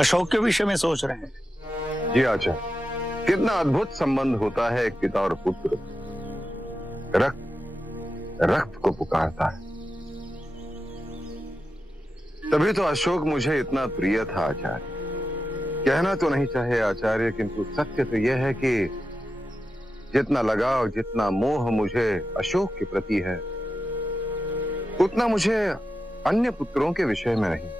अशोक के विषय में सोच रहे हैं? जी आचार्य, कितना अद्भुत संबंध होता है एक पिता और पुत्र। रक्त रक्त को पुकारता है। तभी तो अशोक मुझे इतना प्रिय था आचार्य। कहना तो नहीं चाहे आचार्य, किंतु सत्य तो यह है कि जितना लगाव, जितना मोह मुझे अशोक के प्रति है, उतना मुझे अन्य पुत्रों के विषय में नहीं।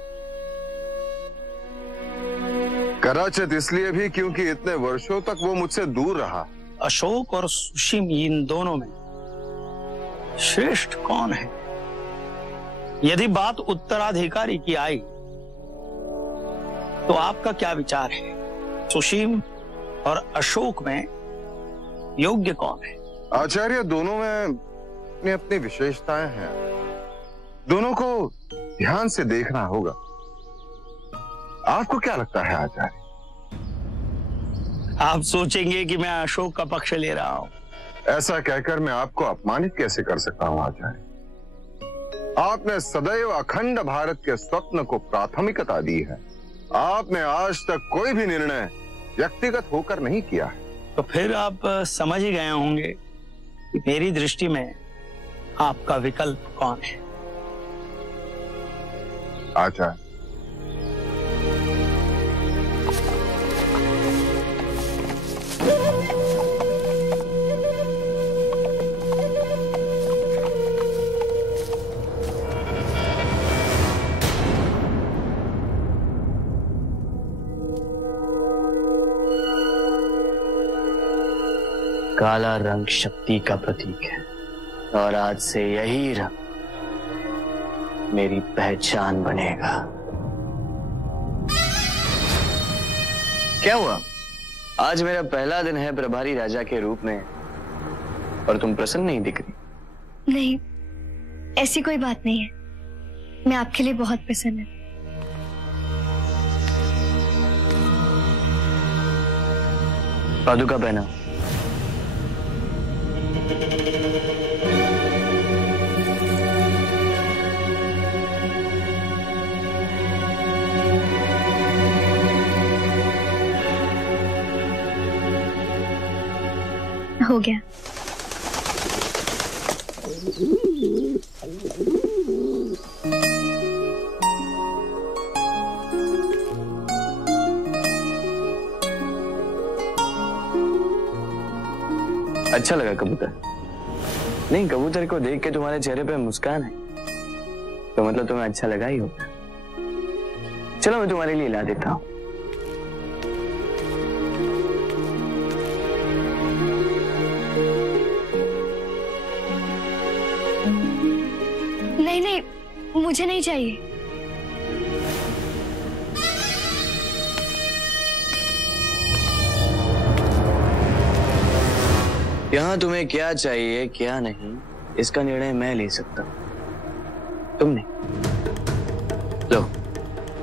कदाचित इसलिए भी क्योंकि इतने वर्षों तक वो मुझसे दूर रहा। अशोक और सुशीम, इन दोनों में श्रेष्ठ कौन है? यदि बात उत्तराधिकारी की आई तो आपका क्या विचार है? सुशीम और अशोक में योग्य कौन है? आचार्य, दोनों में अपनी अपनी विशेषताएं हैं। दोनों को ध्यान से देखना होगा। आपको क्या लगता है आचार्य? आप सोचेंगे कि मैं अशोक का पक्ष ले रहा हूं। ऐसा कहकर मैं आपको अपमानित कैसे कर सकता हूं आचार्य? आपने सदैव अखंड भारत के स्वप्न को प्राथमिकता दी है। आपने आज तक कोई भी निर्णय व्यक्तिगत होकर नहीं किया है। तो फिर आप समझ ही गए होंगे कि मेरी दृष्टि में आपका विकल्प कौन है। आचार्य, काला रंग शक्ति का प्रतीक है और आज से यही रंग मेरी पहचान बनेगा। क्या हुआ? आज मेरा पहला दिन है प्रभारी राजा के रूप में और तुम प्रसन्न नहीं दिख रही। नहीं, ऐसी कोई बात नहीं है। मैं आपके लिए बहुत प्रसन्न हूं। पादुका पहना। हो गया। अच्छा लगा कबूतर? नहीं, कबूतर को देख के तुम्हारे चेहरे पे मुस्कान है तो मतलब तुम्हें अच्छा लगा ही होगा। चलो मैं तुम्हारे लिए ला देता हूं। नहीं नहीं, मुझे नहीं चाहिए। यहाँ तुम्हें क्या चाहिए क्या नहीं, इसका निर्णय मैं ले सकता हूं, तुम नहीं। लो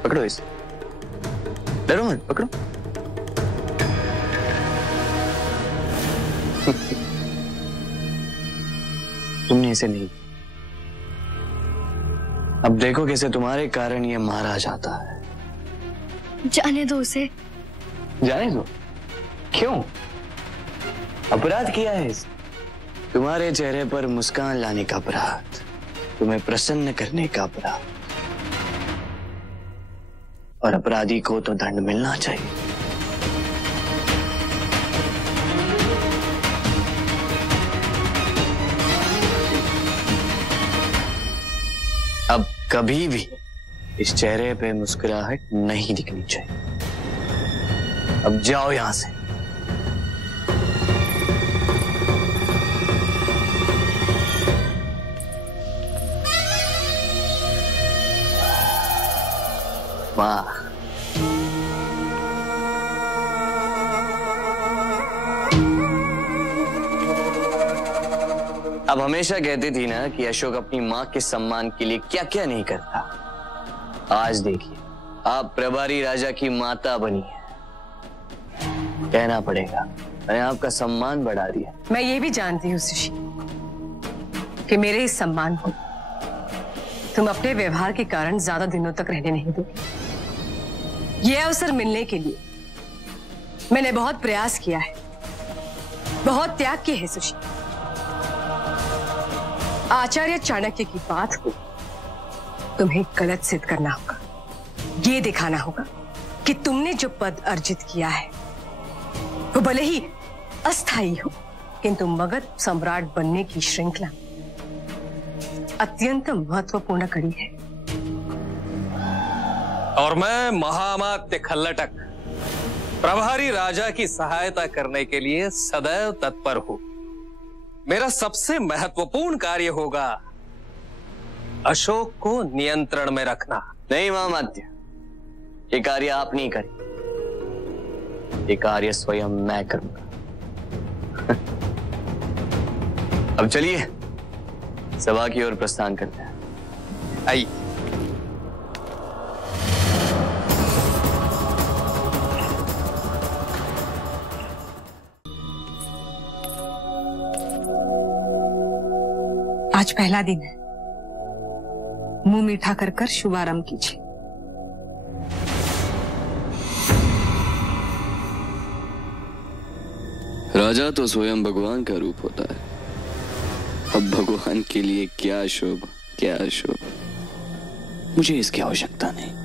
पकड़ो इसे, डरो मत, पकड़ो। तुमने इसे नहीं। अब देखो कैसे तुम्हारे कारण ये मारा जाता है। जाने दो उसे। जाने दो? क्यों? अपराध किया है इस? तुम्हारे चेहरे पर मुस्कान लाने का अपराध, तुम्हें प्रसन्न करने का अपराध, और अपराधी को तो दंड मिलना चाहिए। अब कभी भी इस चेहरे पे मुस्कुराहट नहीं दिखनी चाहिए। अब जाओ यहां से। वाह, अब हमेशा कहती थी ना कि अशोक अपनी मां के सम्मान के लिए क्या क्या नहीं करता। आज देखिए, आप प्रभारी राजा की माता बनी है। कहना पड़ेगा, मैंने आपका सम्मान बढ़ा दिया। मैं ये भी जानती हूँ सुशी कि मेरे इस सम्मान को तुम अपने व्यवहार के कारण ज्यादा दिनों तक रहने नहीं दोगे। यह अवसर मिलने के लिए मैंने बहुत प्रयास किया है, बहुत त्याग किए है सुशील। आचार्य चाणक्य की बात को तुम्हें गलत सिद्ध करना होगा। ये दिखाना होगा कि तुमने जो पद अर्जित किया है वो भले ही अस्थायी हो, किंतु मगध सम्राट बनने की श्रृंखला अत्यंत महत्वपूर्ण कड़ी है। और मैं महामात्य खल्लटक प्रभारी राजा की सहायता करने के लिए सदैव तत्पर हूं। मेरा सबसे महत्वपूर्ण कार्य होगा अशोक को नियंत्रण में रखना। नहीं महामात्य, ये कार्य आप नहीं करें, ये कार्य स्वयं मैं करूंगा। अब चलिए सभा की ओर प्रस्थान करते हैं। आइए। आज पहला दिन है, मुंह मीठा कर कर शुभारंभ कीजिए। राजा तो स्वयं भगवान का रूप होता है। अब भगवान के लिए क्या शुभ क्या अशुभ, मुझे इसकी आवश्यकता नहीं।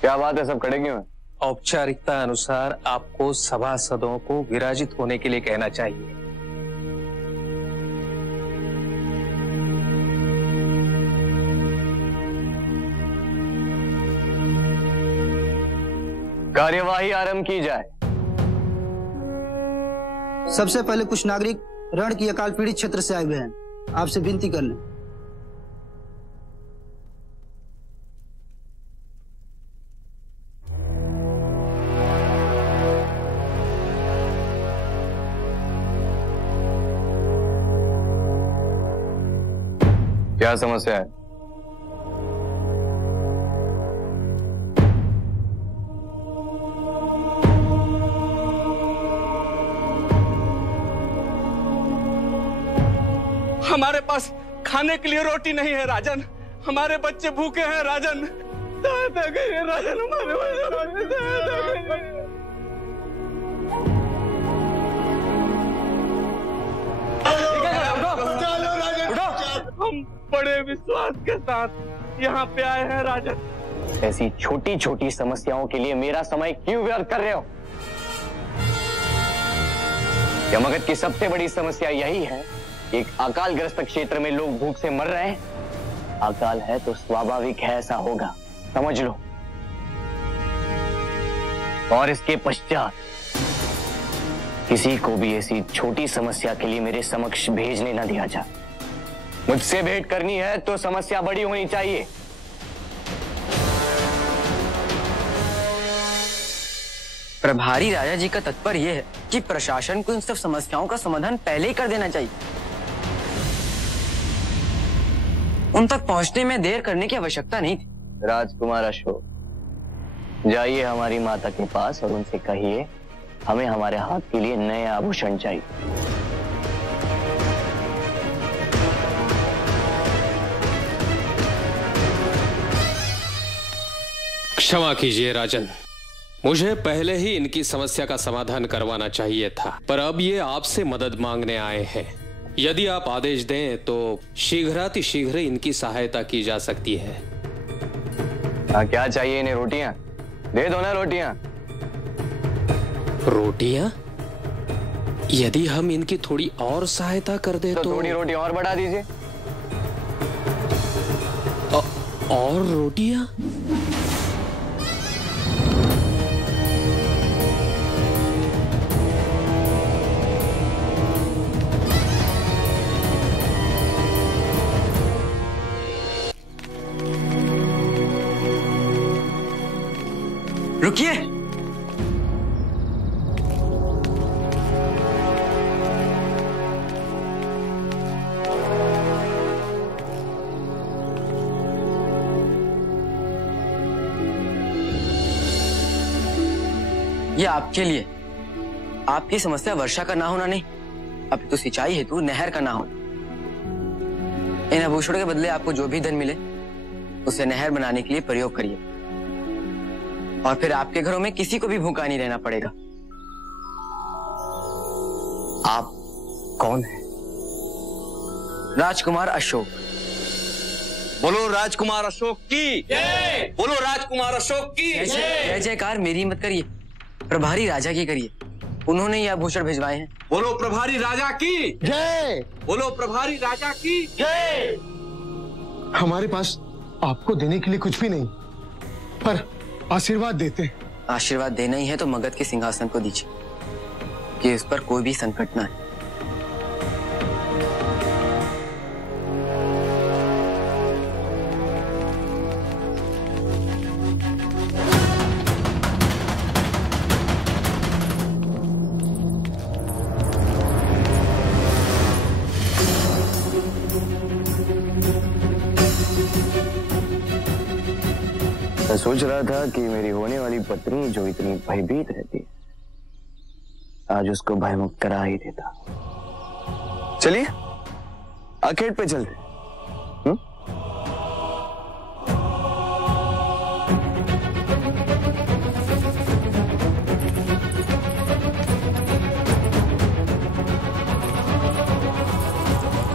क्या बात है, सब खड़े क्यों हैं? औपचारिकता अनुसार आपको सभासदों को विराजित होने के लिए कहना चाहिए। कार्यवाही आरंभ की जाए। सबसे पहले कुछ नागरिक रण की अकाल पीड़ित क्षेत्र से आए हुए हैं, आपसे विनती कर लें। क्या समस्या है? हमारे पास खाने के लिए रोटी नहीं है राजन, हमारे बच्चे भूखे हैं राजन, सहायता करिए राजन, हमारे बच्चे सहायता करिए। हम बड़े विश्वास के साथ यहाँ पे आए हैं राजन। ऐसी छोटी छोटी समस्याओं के लिए मेरा समय क्यों व्यर्थ कर रहे हो? क्या मगध की सबसे बड़ी समस्या यही है? एक अकालग्रस्त क्षेत्र में लोग भूख से मर रहे हैं। अकाल है तो स्वाभाविक है ऐसा होगा, समझ लो। और इसके पश्चात किसी को भी ऐसी छोटी समस्या के लिए मेरे समक्ष भेजने न दिया जाए। मुझसे भेंट करनी है तो समस्या बड़ी होनी चाहिए। प्रभारी राजा जी का तात्पर्य यह है कि प्रशासन को इन सब समस्याओं का समाधान पहले ही कर देना चाहिए। उन तक पहुंचने में देर करने की आवश्यकता नहीं थी। राजकुमार अशोक, जाइए हमारी माता के पास और उनसे कहिए हमें हमारे हाथ के लिए नए आभूषण चाहिए। क्षमा कीजिए राजन, मुझे पहले ही इनकी समस्या का समाधान करवाना चाहिए था, पर अब ये आपसे मदद मांगने आए हैं। यदि आप आदेश दें तो शीघ्रातिशीघ्र इनकी सहायता की जा सकती है। क्या चाहिए इन्हें? रोटियां दे दो ना। रोटियां? रोटियां? यदि हम इनकी थोड़ी और सहायता कर दे तो थोड़ी रोटी और बढ़ा दीजिए। और रोटियां? रुकिए। ये आपके लिए। आपकी समस्या वर्षा का ना होना नहीं, अब तो सिंचाई हेतु नहर का ना होना। इन आभूषणों के बदले आपको जो भी धन मिले उसे नहर बनाने के लिए प्रयोग करिए, और फिर आपके घरों में किसी को भी भूखा नहीं रहना पड़ेगा। आप कौन हैं? राजकुमार अशोक। बोलो राजकुमार अशोक की जय। बोलो राजकुमार अशोक की जय। जय जयकार मेरी मत करिए, प्रभारी राजा की करिए। उन्होंने ये आभूषण भिजवाए हैं। बोलो प्रभारी राजा की जय। बोलो प्रभारी राजा की जय। हमारे पास आपको देने के लिए कुछ भी नहीं, पर आशीर्वाद देते हैं। आशीर्वाद देना ही है तो मगध के सिंहासन को दीजिए कि उस पर कोई भी संकट ना आए। मैं सोच रहा था कि मेरी होने वाली पत्नी जो इतनी भयभीत रहती है, आज उसको भयमुक्त करा ही देता। चलिए आर्केड पे चलते।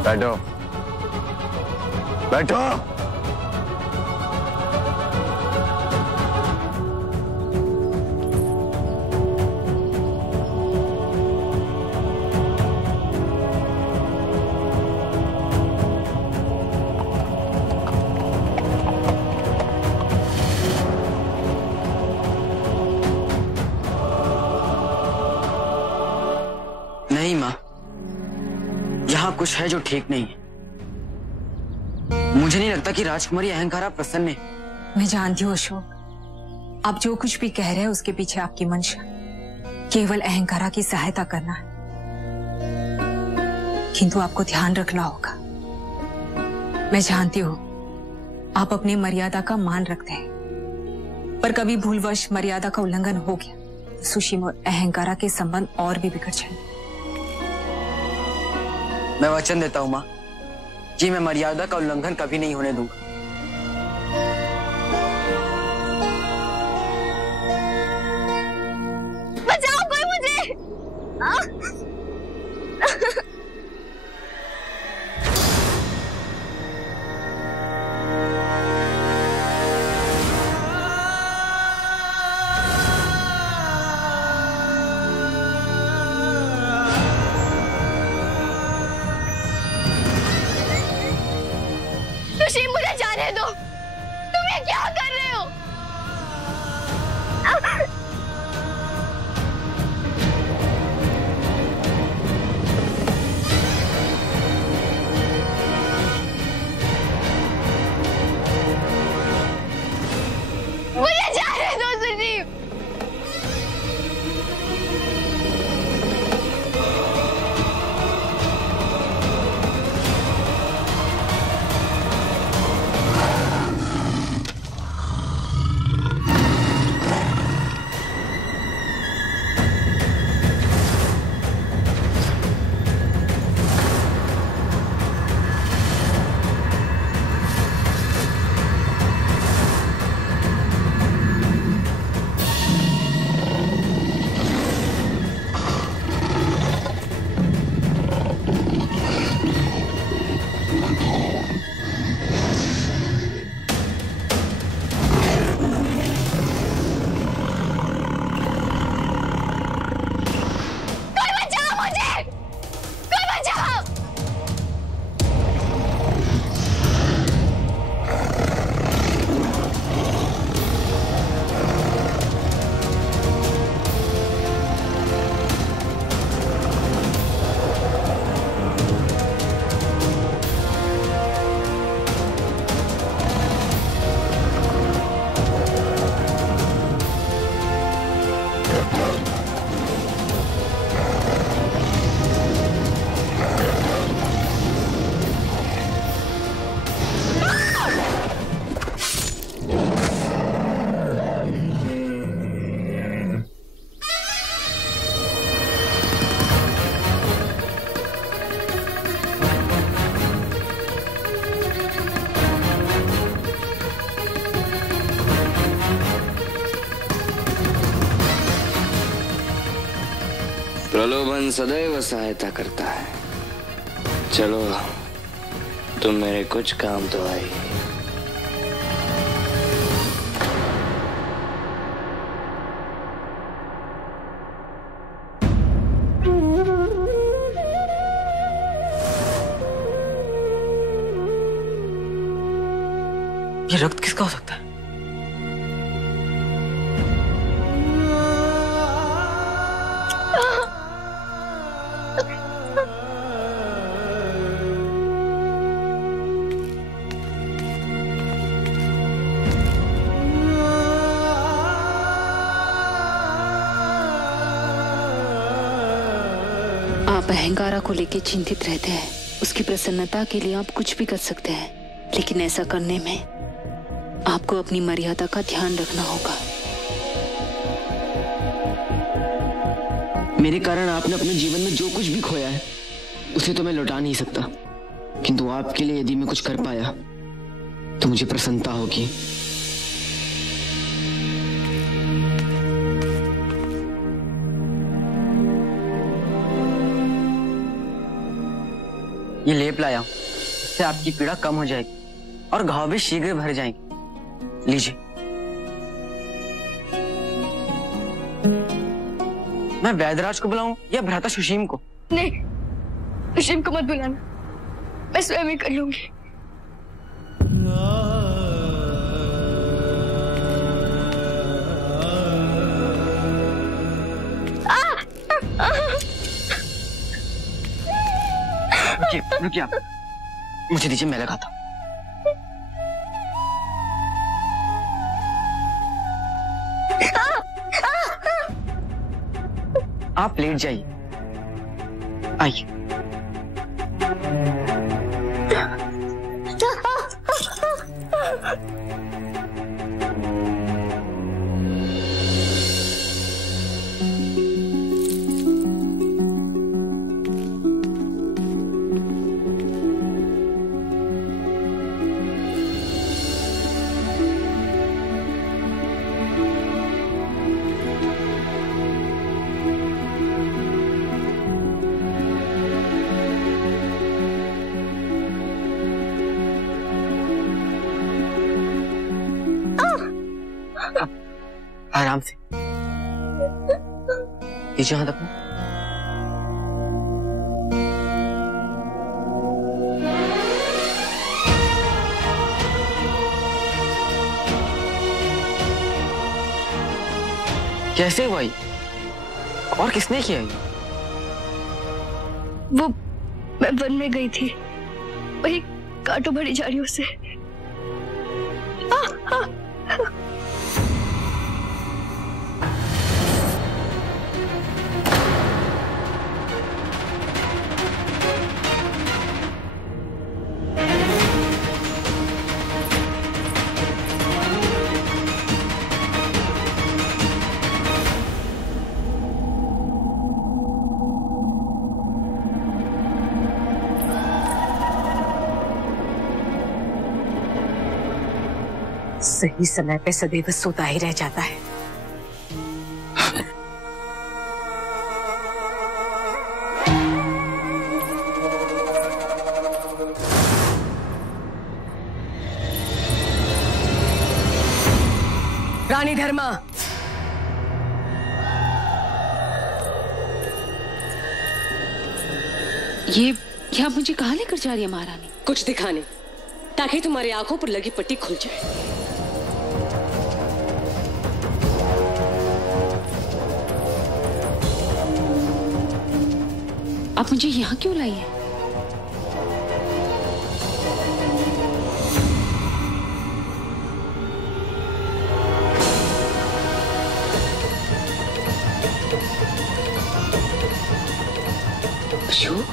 बैठो बैठो। नहीं माँ, यहाँ कुछ है जो ठीक नहीं है। मुझे नहीं लगता कि राजकुमारी अहंकारा प्रसन्न है। मैं जानती हूँ अशोक, आप जो कुछ भी कह रहे हैं उसके पीछे आपकी मंशा केवल अहंकारा की सहायता करना है, किंतु आपको ध्यान रखना होगा। मैं जानती हूँ आप अपनी मर्यादा का मान रखते हैं, पर कभी भूलवश मर्यादा का उल्लंघन हो गया तो सुशीम और अहंकारा के संबंध और भी बिगड़ जाएंगे। मैं वचन देता हूँ माँ कि मैं मर्यादा का उल्लंघन कभी नहीं होने दूंगा। बचाओ कोई मुझे। मुझे प्रलोभन सदैव सहायता करता है। चलो, तुम मेरे कुछ काम तो आई। ये रक्त किसका हो सकता है? आप अहंकारा को लेकर चिंतित रहते हैं। उसकी प्रसन्नता के लिए आप कुछ भी कर सकते हैं, लेकिन ऐसा करने में आपको अपनी मर्यादा का ध्यान रखना होगा। मेरे कारण आपने अपने जीवन में जो कुछ भी खोया है उसे तो मैं लौटा नहीं सकता, किंतु आपके लिए यदि मैं कुछ कर पाया तो मुझे प्रसन्नता होगी। ये लेप लाया हूं, इससे आपकी पीड़ा कम हो जाएगी और घाव भी शीघ्र भर जाएंगे। लीजिए। मैं वैदराज को बुलाऊं या भ्राता सुशीम को? नहीं, सुशीम को मत बुलाना, मैं स्वयं ही कर लूंगी। रुकिए आप, मुझे दीजिए, मैं लगाता हूं। आप लेट जाइए, आइए। आराम से नीचे हाथ अपना। कैसे हुआ ये? और किसने किया ये? वो मैं वन में गई थी, वही कांटों भरी झाड़ियों से। सही समय पे सदैव सोता ही रह जाता है। रानी धर्मा, ये क्या मुझे कहाँ लेकर जा रही है महारानी? कुछ दिखाने, ताकि तुम्हारी आंखों पर लगी पट्टी खुल जाए। आप मुझे यहाँ क्यों लाई है? अशोक,